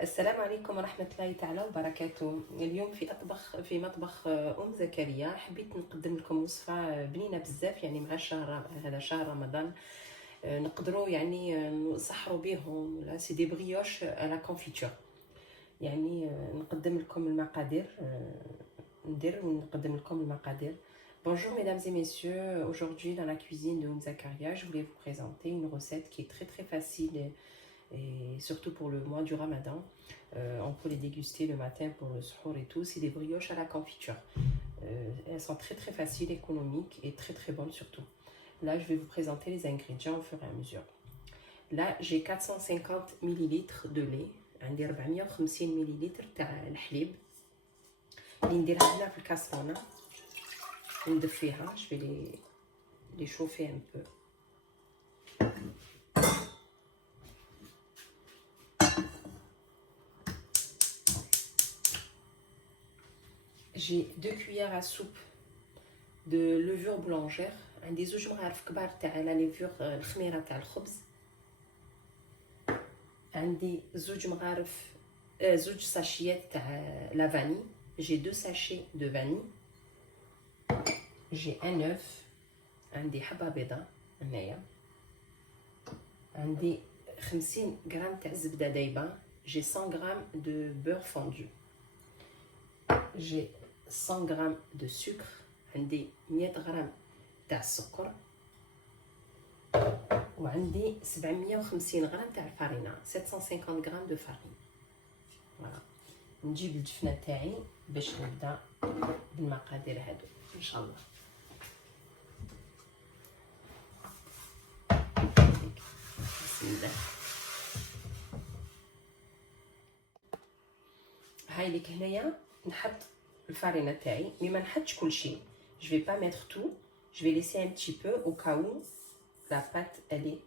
السلام عليكم ورحمة الله تعالى وبركاته. اليوم في مطبخ أم زكريا حبيت نقدم لكم وصفة بنينة بزاف، يعني مع هذا شهر رمضان. نقدروا يعني نسحروا بهم، ولا سي دي بريوش على كونفيتور. يعني نقدم لكم المقادير، ونقدم لكم المقادير. Bonjour mesdames et messieurs, aujourd'hui dans la cuisine de Oum Zakaria, je voulais vous présenter une recette qui est très facile et surtout pour le mois du Ramadan. On peut les déguster le matin pour le suhour et tout. C'est des brioches à la confiture. Elles sont très faciles, économiques et très bonnes surtout. Là, je vais vous présenter les ingrédients au fur et à mesure. Là, j'ai 450 ml de lait, عندي 450 ml تاع الحليب اللي نديرها هنا في الكاسرونه وندفيها. Je vais les chauffer un peu. J'ai 2 cuillères à soupe de levure boulangère. عندي زوج مغارف كبار تاع لا ليفور الخميره تاع الخبز. عندي زوج ساشيات تاع لا فاني. J'ai 2 sachets de vanille. J'ai un œuf. عندي حبه بيضه هنايا. عندي 50 غرام تاع الزبده دايبه. J'ai 100 grammes de beurre fondu. J'ai 100 grammes de sucre. عندي 100 غرام تاع السكر. وعندي 750 غرام تاع الفارينة، 750 غرام دو فارين. فوالا. نجيب الجفنة تاعي باش نبدا بالمقادير هادو ان شاء الله. بسم الله. هاي ليك هنايا نحط الفارينة تاعي، مي ما نحطش كلشي. Je vais pas mettre tout, je vais laisser un petit peu au cas où la pâte elle est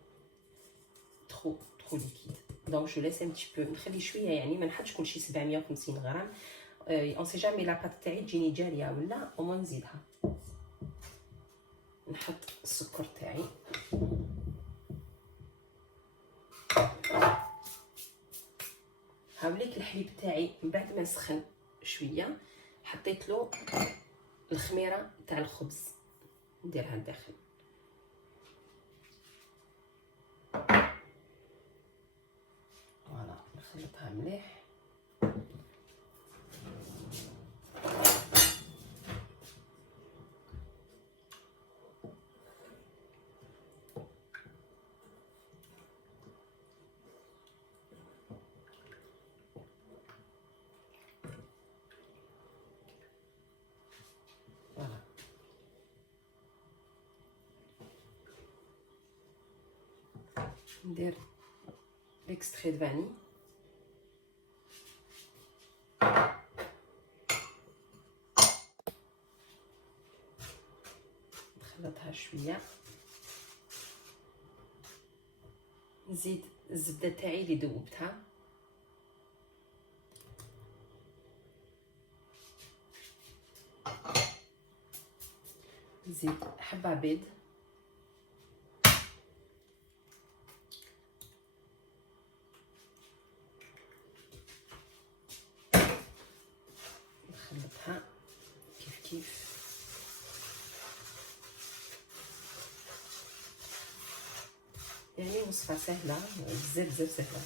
trop liquide. Donc je laisse un petit peu. نخلي شويه، يعني ما نحطش كلشي 750 غرام. on sait jamais la pâte تاعي تجيني جاريه ولا وما نزيدها. نحط السكر تاعي. هاوليك الحليب تاعي من بعد ما سخن شويه حطيت له الخميره تاع الخبز نديرها لداخل. فوالا نخلطها مليح. فوالا ندير l'extrait de vanille. نخلطها شويه. نزيد الزبده تاعي اللي ذوبتها. نزيد حبه بيض. نخلطها كيف يعني وصفه سهله بزاف سهله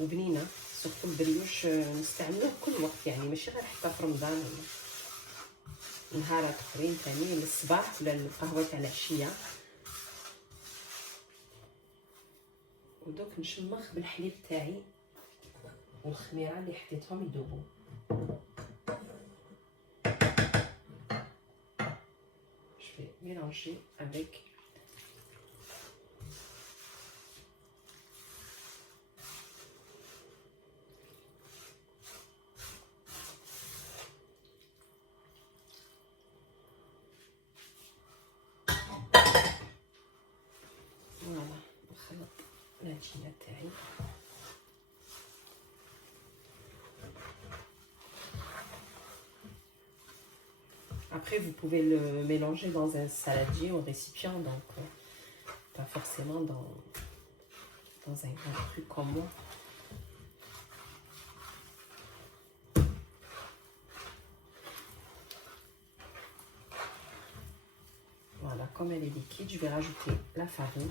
وبنينه. سورتو البريوش نستعملوه كل وقت، يعني ماشي غير حتى في رمضان ولا نهارات اخرين ثاني للصباح ولا القهوه تاع العشيه. ودوك نشمخ بالحليب تاعي والخميره اللي حطيتهم يذوبوا. Je vais mélanger avec voilà. نخلط العجينه تاعي. Après, vous pouvez le mélanger dans un saladier ou un récipient, donc pas forcément dans un grand truc comme moi. comme elle est liquide, je vais rajouter la farine.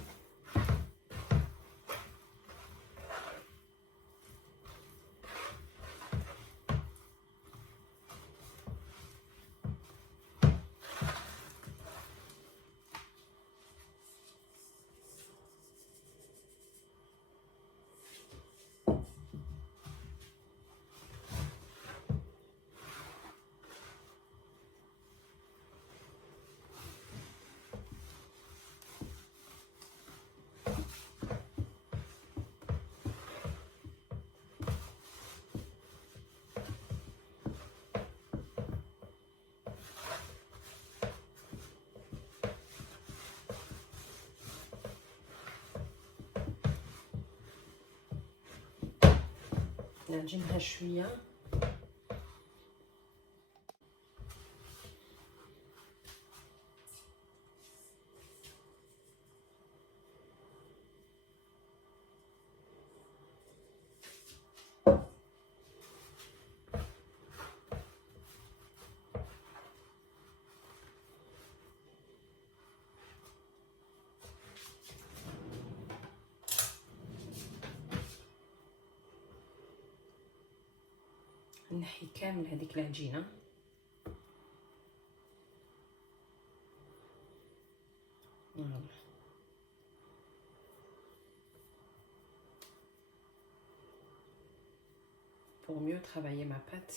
نعجنها شويه. نحي كامل هذيك العجينه. Voilà. Pour mieux travailler ma pâte.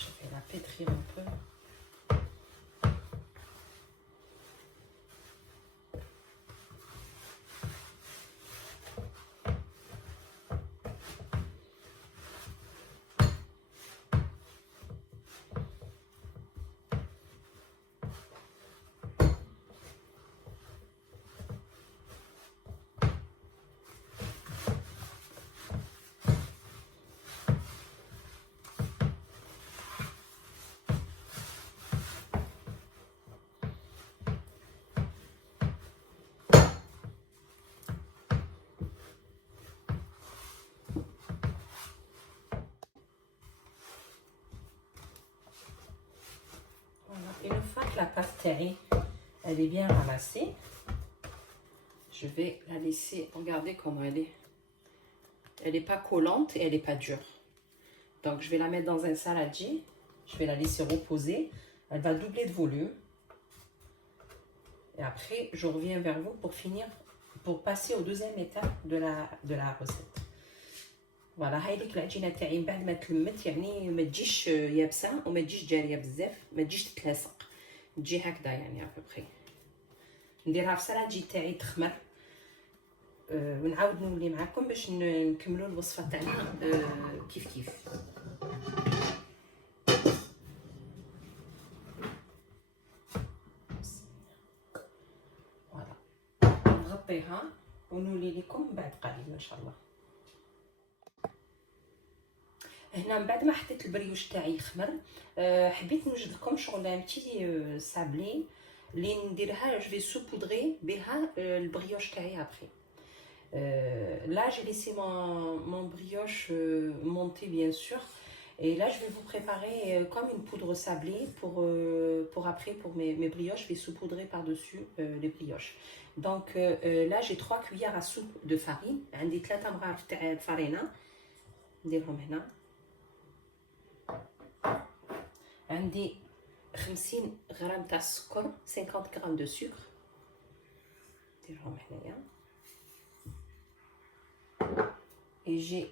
Je vais la pétrir un peu. Et une fois que la pâte taillée, elle est bien ramassée, je vais la laisser, regardez comment elle est. Elle n'est pas collante et elle n'est pas dure. Donc je vais la mettre dans un saladier, je vais la laisser reposer, elle va doubler de volume. Et après, je reviens vers vous pour finir, pour passer au deuxième étape de la recette. فوالا هاي ديك العجينه تاعي من بعد ما تلمت يعني ما تجيش يابسه وما تجيش جاريه بزاف، ما تجيش تتلاصق، تجي هكذا يعني ابخي. نديرها في السلاجي تاعي تخمر ونعاود نولي معكم باش نكملوا الوصفه تاعنا كيف كيف. فوالا نغطيها ونولي لكم بعد قليل ان شاء الله. هنا من بعد ما حطيت البريوش تاعي يخمر حبيت نوجد لكم شغل ان بتي سابلي اللي نديرها جو في سوبودري بها البريوش تاعي ابري. Là j'ai laissé mon brioche monter bien sûr, et là je vais vous préparer comme une poudre sablée pour après pour mes brioches. Je vais saupoudrer par dessus les brioches. Donc là j'ai 3 cuillères à soupe de farine. عندي 3 مغارف تاع الفرينه نديرهم هنا. عندي 50 غرام تاع السكر، 50 غرام دو سكر نديرهم هنايا. et j'ai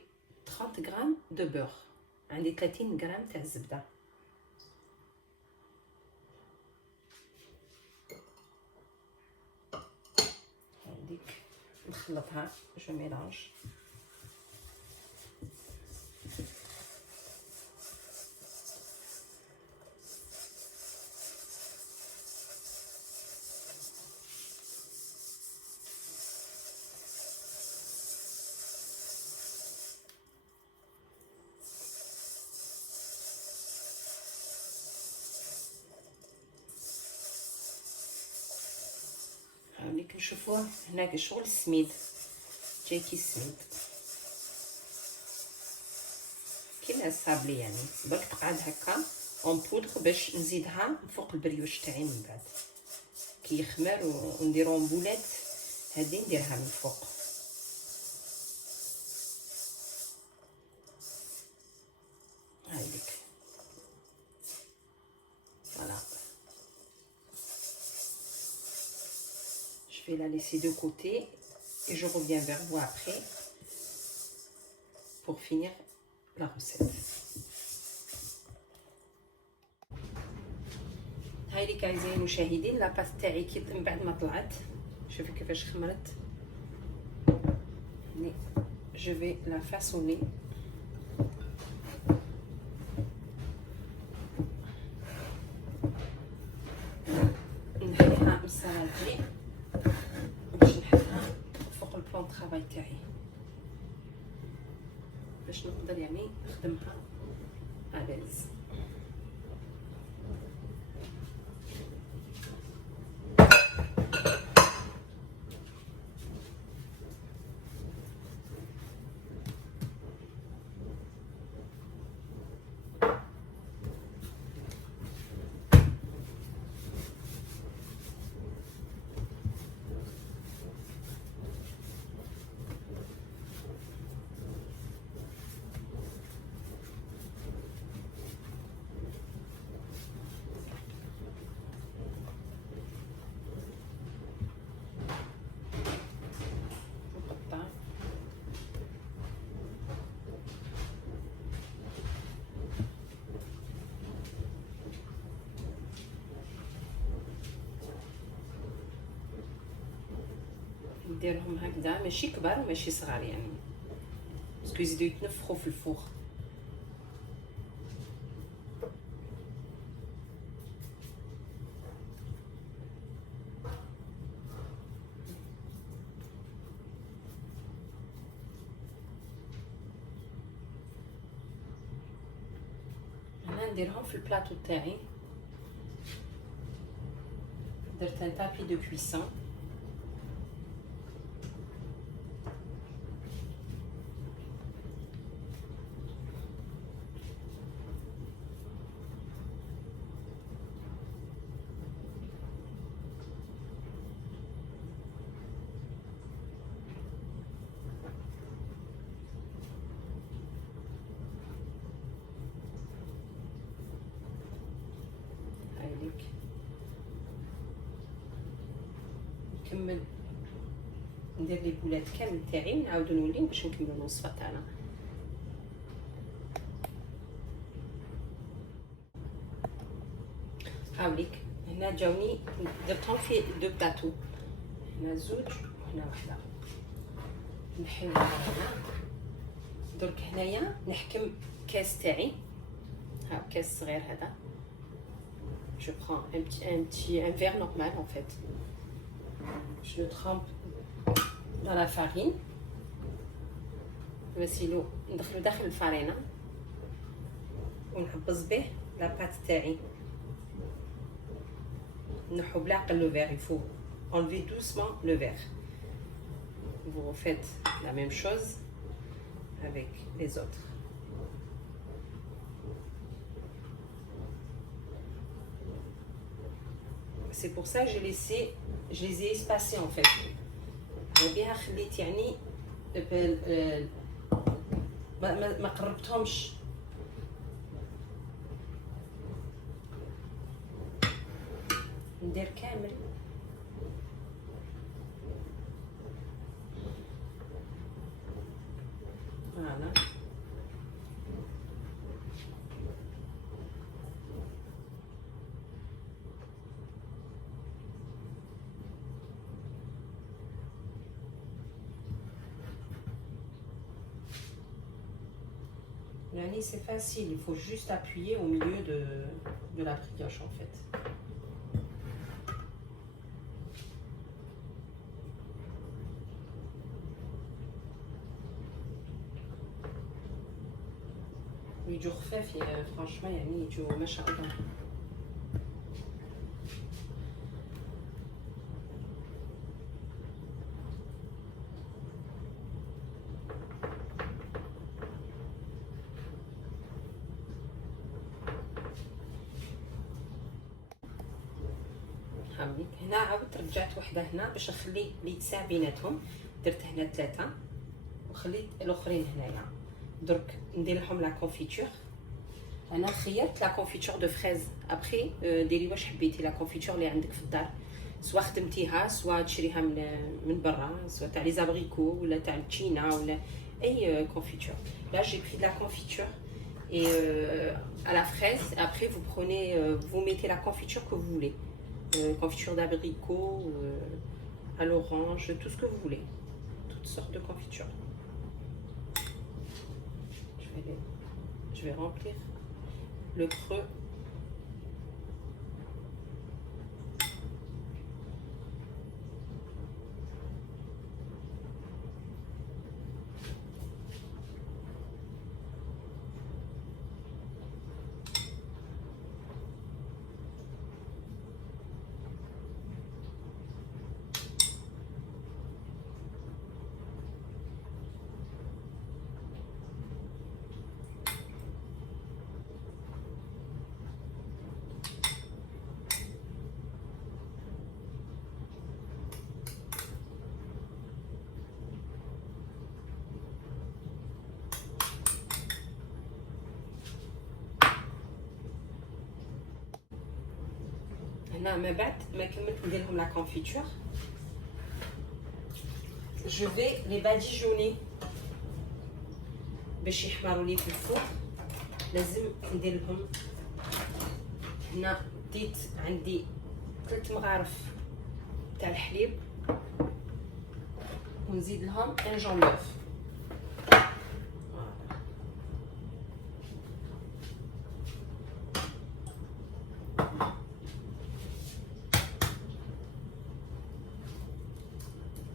30 grammes de beurre، عندي 30 غرام تاع الزبده. هذيك نخلطها جو ميلانج. شوفوا هناك شغل السميد، جاي كي السميد كيما الصابلي يعني، برك تقعد هكا اون بودغ باش نزيدها فوق البريوش تاعي من بعد كي يخمر، ونديرو بولات هذه نديرها من فوق. هايليك فوالا. Je vais la laisser de côté et je reviens vers vous après pour finir la recette. هاي ليك اعزائي المشاهدين لاباس تاعي كي من بعد ما طلعت، شوفي كيفاش خمرت. Je vais la façonner. نحيها بالسلطة باش نحطها فوق البلان طرافاي تاعي باش نقدر يعني نخدمها أليز. نديرهم هكذا ماشي كبار وماشي صغار يعني باسكو يزيدو يتنفخوا في الفوغ. هنا نديرهم في البلاطو تاعي، درت ان تابي دو كويسون. نكمل ندير لي بولات كامل تاعي، نعاودو نولي باش نكملو الوصفه تاعنا. هاوليك هنا جاوني درتهم في دو بلاطو، هنا زوج وهنا وحده. نحيوها هنا درك. هنايا نحكم كاس تاعي، ها كاس صغير هذا. Je prends un verre normal en fait. Je le trempe dans la farine. نغسلو ندخلو داخل الفرينه ونحبز به لاباط تاعي. نحو بالعقل لو فير. Il faut enlever doucement le verre. Vous refaites la même chose avec les autres. C'est pour ça que je les ai espacés en fait. بها خليت يعني ما قربتهمش. ندير كامل. فوالا يعني c'est facile, il faut juste appuyer au milieu de la brioche en fait. ويجو خفاف فرانشمون يعني يجو ما شاء الله. هاوليك هنا عاودت رجعت وحده هنا باش نخلي اللي يتساع بيناتهم. درت هنا 3 وخليت الاخرين هنايا. درك ندير لهم لا كونفيتور. انا خيرت لا كونفيتور دو فريز. ابري ديري واش حبيتي لا كونفيتور اللي عندك في الدار، سوا خدمتيها سوا تشريها من برا، سوا تاع لي زابريكو ولا تاع التشينا ولا اي كونفيتور. Là j'ai pris de la confiture et à la fraise. Après vous prenez, vous mettez la confiture que vous voulez, confiture d'abricot, à l'orange, tout ce que vous voulez, toutes sortes de confitures. Je vais remplir le creux. هنا ما بعد ما كملت ندير لهم لا كونفيتور. جو في لي باديجوني باش يحمروا لي في الفوق. لازم ندير لهم هنا ديت عندي 3 مغارف تاع الحليب ونزيد لهم ان جون لوف.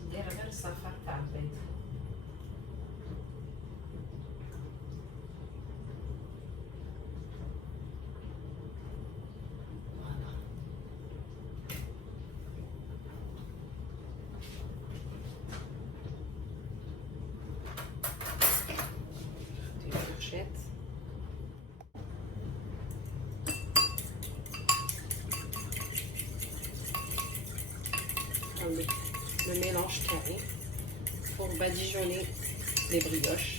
ندير غير الصفار تاع البيض. Le mélange carré pour badigeonner les brioches.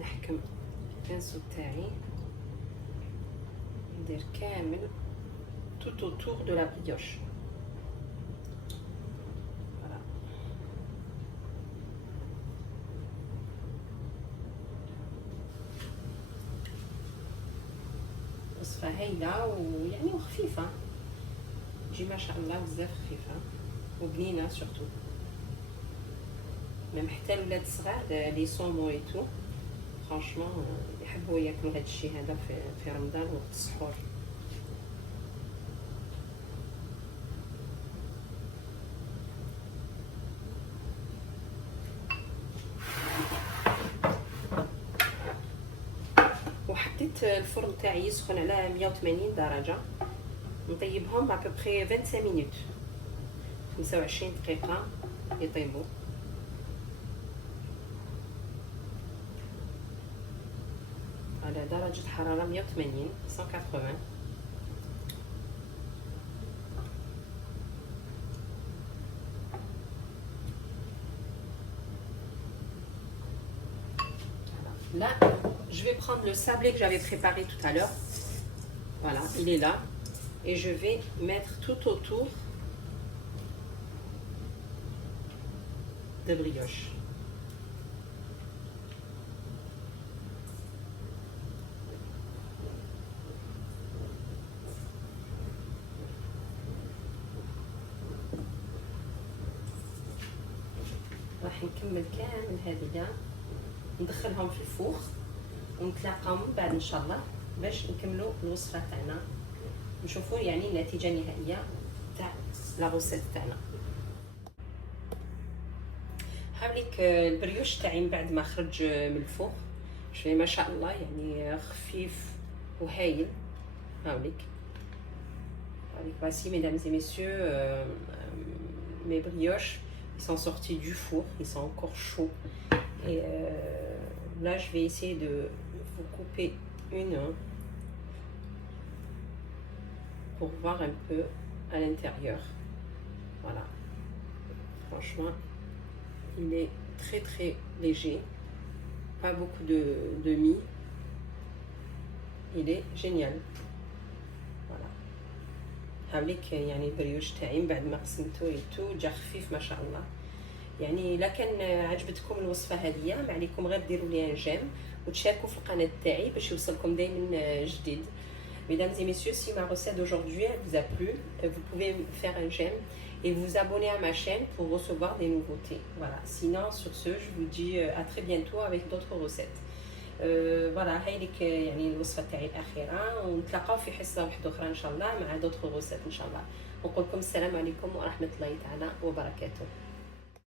نحكم البانسو تاعي ندير كامل tout autour de la brioche. وصفة هايلة ويعني وخفيفة، تجي ما شاء الله بزاف خفيفة وبنينة سورتو. ميم حتى الولاد الصغار لي صومو اي تو فرانشمون يحبوا ياكلوا هاد الشيء هذا في رمضان وقت السحور. وحطيت الفرن تاعي يسخن على 180 درجة، نطيبهم ابوبري 25 مينوت، 25 دقيقة يطيبوا. على درجة حرارة 180 180. Là, je vais prendre le sablé que j'avais préparé tout à l'heure. Voilà, il est là. Et je vais mettre tout autour de brioche. راح نكمل كامل هذه، ندخلهم في الفوق ونتلاقاو من بعد ان شاء الله باش نكملوا الوصفه تاعنا، نشوفوا يعني النتيجه النهائيه تاع لا روسيت تاعنا. هاوليك البريوش تاعي من بعد ما خرج من الفوق، شويه ما شاء الله يعني خفيف وهايل. هاوليك voici mesdames et messieurs mes brioches, ils sont sortis du four, ils sont encore chauds Et là, je vais essayer de vous couper une pour voir un peu à l'intérieur. Voilà. Franchement, il est très très léger. Pas beaucoup de mie. Il est génial. Voilà. هاوليك يعني البريوش تاعي من بعد ما قسمته يتو جا خفيف ما شاء الله. يعني الا كان عجبتكم الوصفه هذه ما عليكم غير ديروا لي ان جيم وتشاركوا في القناه تاعي باش يوصلكم دائما جديد. Mesdames et messieurs, si ma recette d'aujourd'hui vous a plu, vous pouvez faire un j'aime et vous abonner à ma chaîne pour recevoir des nouveautés. Voilà. Sinon, sur ce, je vous dis à très bientôt avec d'autres recettes. فوالا هاي لك يعني الوصفه تاعي الاخيره، ونتلاقاو في حصه واحده اخرى ان شاء الله مع دوطخ غوسيت ان شاء الله. ونقول لكم السلام عليكم ورحمه الله تعالى وبركاته.